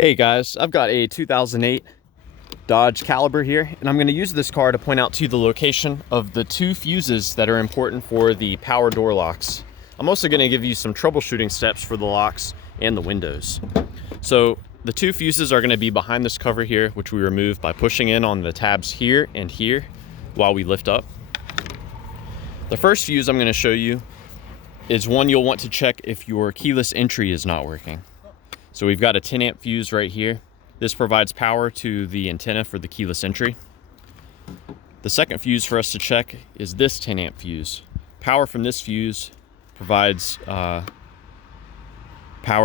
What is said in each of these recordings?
Hey guys, I've got a 2008 Dodge Caliber here, and I'm going to use this car to point out to you the location of the two fuses that are important for the power door locks. I'm also going to give you some troubleshooting steps for the locks and the windows. So the two fuses are going to be behind this cover here, which we remove by pushing in on the tabs here and here while we lift up. The first fuse I'm going to show you is one you'll want to check if your keyless entry is not working. So we've got a 10 amp fuse right here. This provides power to the antenna for the keyless entry. The second fuse for us to check is this 10 amp fuse. Power from this fuse provides power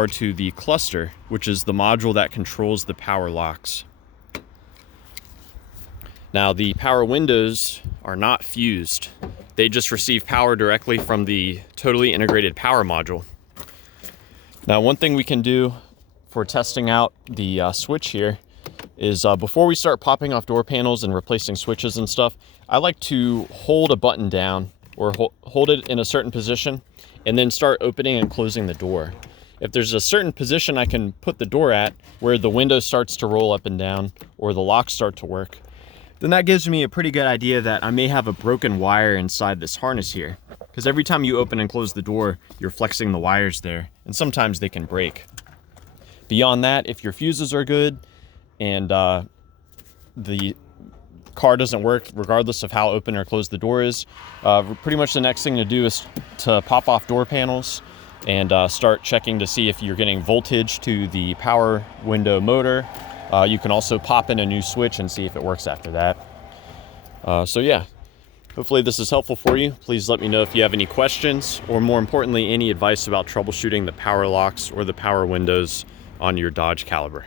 to the cluster, which is the module that controls the power locks. Now the power windows are not fused. They just receive power directly from the totally integrated power module. Now one thing we can do for testing out the switch here is before we start popping off door panels and replacing switches and stuff, I like to hold a button down or hold it in a certain position and then start opening and closing the door. If there's a certain position I can put the door at where the window starts to roll up and down or the locks start to work, then that gives me a pretty good idea that I may have a broken wire inside this harness here. Because every time you open and close the door, you're flexing the wires there, and sometimes they can break. Beyond that, if your fuses are good and the car doesn't work regardless of how open or closed the door is, pretty much the next thing to do is to pop off door panels and start checking to see if you're getting voltage to the power window motor. You can also pop in a new switch and see if it works after that. So yeah, hopefully this is helpful for you. Please let me know if you have any questions, or more importantly, any advice about troubleshooting the power locks or the power windows on your Dodge Caliber.